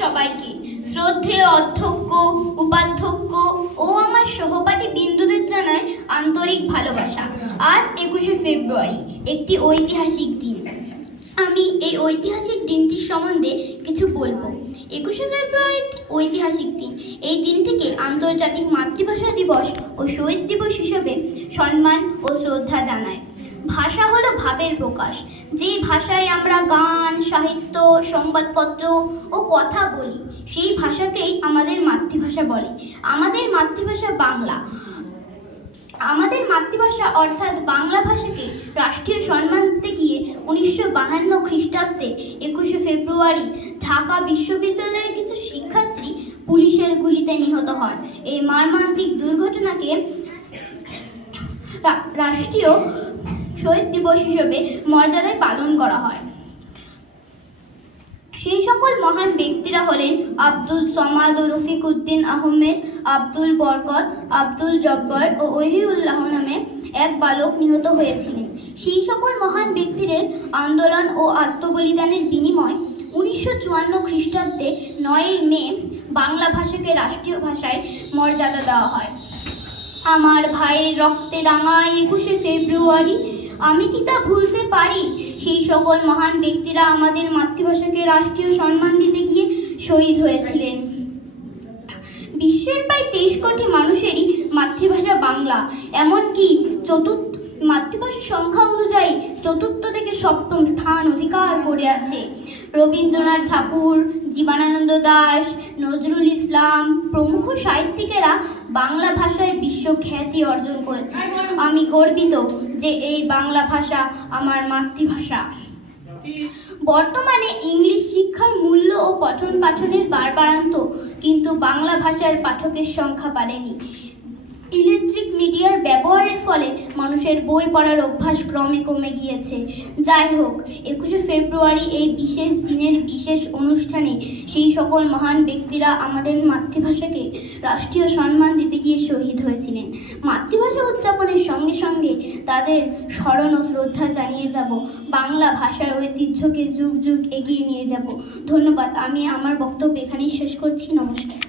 সবাইকে, শ্রদ্ধেয় অধ্যক্ষ, উপাধ্যক্ষ ও আমার সহপাঠী বিন্দুদের জানাই আন্তরিক ভালোবাসা। আজ 21শে ফেব্রুয়ারি, একটি ঐতিহাসিক দিন। আমি এই ঐতিহাসিক দিনটির সম্বন্ধে কিছু বলবো। 21শে ফেব্রুয়ারি ঐতিহাসিক দিন। এই দিনটিকে আন্তর্জাতিক মাতৃভাষা দিবস ও শহীদ দিবস হিসেবে সম্মান ও শ্রদ্ধা জানায়। ভাষা হলো ভাবের প্রকাশ। যে ভাষায় আমরা গান, সাহিত্য, সংবাদপত্র ও কথা বলি, সেই ভাষাকেই আমাদের মাতৃভাষা বলে। আমাদের মাতৃভাষা বাংলা। আমাদের মাতৃভাষা অর্থাৎ বাংলা ভাষাকে রাষ্ট্রীয় সম্মান দিতে গিয়ে 1952 খ্রিস্টাব্দে 21শে ফেব্রুয়ারি ঢাকা বিশ্ববিদ্যালয়ের কিছু শিক্ষার্থী পুলিশের গুলিতে নিহত হন। এই মর্মান্তিক দুর্ঘটনাকে রাষ্ট্রীয় শহীদ দিবস হিসেবে মর্যাদায় পালন করা হয়। সেই সকল মহান ব্যক্তিরা হলেন আব্দুল সমাদ ও রফিক উদ্দিন আহমেদ, আব্দুল বরকত, আব্দুল জব্বার ও ওহিউল্লাহ নামে এক বালক নিহত হয়েছিলেন। সেই সকল মহান ব্যক্তিদের আন্দোলন ও আত্মবলিদানের বিনিময় 1954 খ্রিস্টাব্দে 9 মে বাংলা ভাষাকে রাষ্ট্রীয় ভাষায় মর্যাদা দেওয়া হয়। আমার ভাইয়ের রক্তে রাঙা 21শে ফেব্রুয়ারি, আমি কি তা ভুলতে পারি? সেই সকল মহান ব্যক্তিরা আমাদের মাতৃভাষাকে রাষ্ট্রীয় সম্মান দিতে গিয়ে শহীদ হয়েছিলেন। বিশ্বের প্রায় 23 কোটি মানুষেরই মাতৃভাষা বাংলা। এমনকি মাতৃভাষার সংখ্যা অনুযায়ী 4র্থ থেকে 7ম স্থান অধিকার করে আছে। রবীন্দ্রনাথ ঠাকুর, জীবনানন্দ দাশ, নজরুল ইসলাম প্রমুখ সাহিত্যিকেরা বাংলা ভাষায় বিশ্বখ্যাতি অর্জন করেছে। আমি গর্বিত যে এই বাংলা ভাষা আমার মাতৃভাষা। বর্তমানে ইংলিশ শিক্ষার মূল্য ও পঠন পাঠনের বাড়বাড়ন্ত, কিন্তু বাংলা ভাষার পাঠকের সংখ্যা বাড়েনি। ইলেকট্রিক মিডিয়ার ব্যবহারের ফলে মানুষের বই পড়ার অভ্যাস ক্রমে কমে গিয়েছে। যাই হোক, 21শে ফেব্রুয়ারি এই বিশেষ দিনের বিশেষ অনুষ্ঠানে সেই সকল মহান ব্যক্তিরা আমাদের মাতৃভাষাকে রাষ্ট্রীয় সম্মান দিতে গিয়ে শহীদ হয়েছিলেন। মাতৃভাষা উদযাপনের সঙ্গে সঙ্গে তাদের স্মরণ ও শ্রদ্ধা জানিয়ে যাব। বাংলা ভাষার ঐতিহ্যকে যুগ যুগ এগিয়ে নিয়ে যাব। ধন্যবাদ। আমি আমার বক্তব্য এখানেই শেষ করছি। নমস্কার।